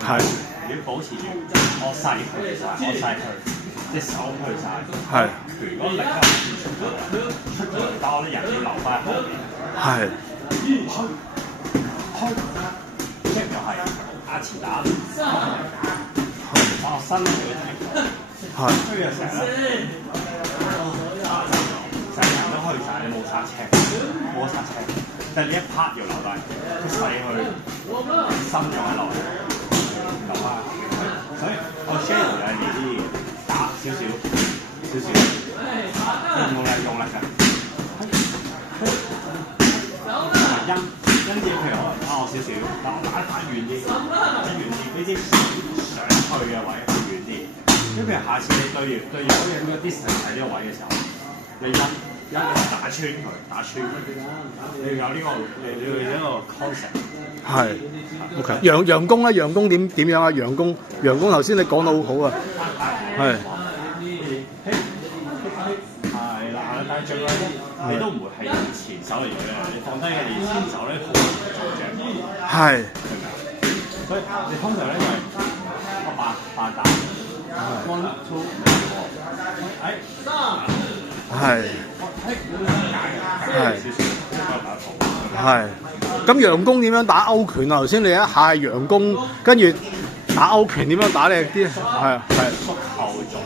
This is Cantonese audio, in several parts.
係。要保持住我勢去晒，我勢去，隻手去晒。係。如果力得出咗嚟，但我啲人要留翻後面。係。推，即係就係壓前打，我伸佢停，推嘅時候咧，成人都去晒，你冇剎車，冇剎車，但係呢一 part 要留低，個勢去伸咗喺落嚟。留翻，所以我 channel 就係呢啲打少少，用力㗎。因啲譬如我打我少少，但我打遠啲，呢啲上去嘅位遠啲。因為譬如下次你對住嗰樣嘅 distance 喺呢個位嘅時候，你打穿佢，你要有呢個，你要有一個 concept。係 ，OK。楊公咧，楊公點樣啊？楊公頭先你講到好好啊，係。係啦，但係最緊你都唔會係用前手嚟嘅，你放低嘅你前手咧好難做嘅。係。明唔明？所以你通常咧就係我扮打 one two 係。係。咁楊公點樣打勾拳啊？頭先你一下係楊公，跟住打勾拳點樣打咧？啲係。縮後做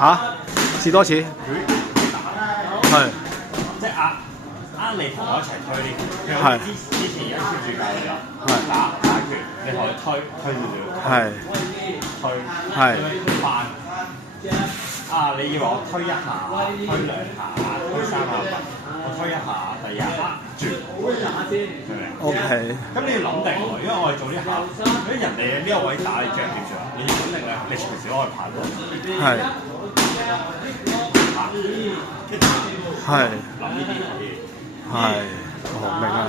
嚇？試多次。係。即係你同我一齊推呢拳。係。之前有 keep 住教你啦。打拳，你同佢推少少。係。推。係。扮。你以為我推一下、推兩下、推三下我推一下，第二下轉。OK。咁你要諗定喎，因為我係做呢下，如果人哋呢個位打你着點算啊？你要諗定咧，你隨時可以跑到。係。係。諗呢啲可以。係。明啊。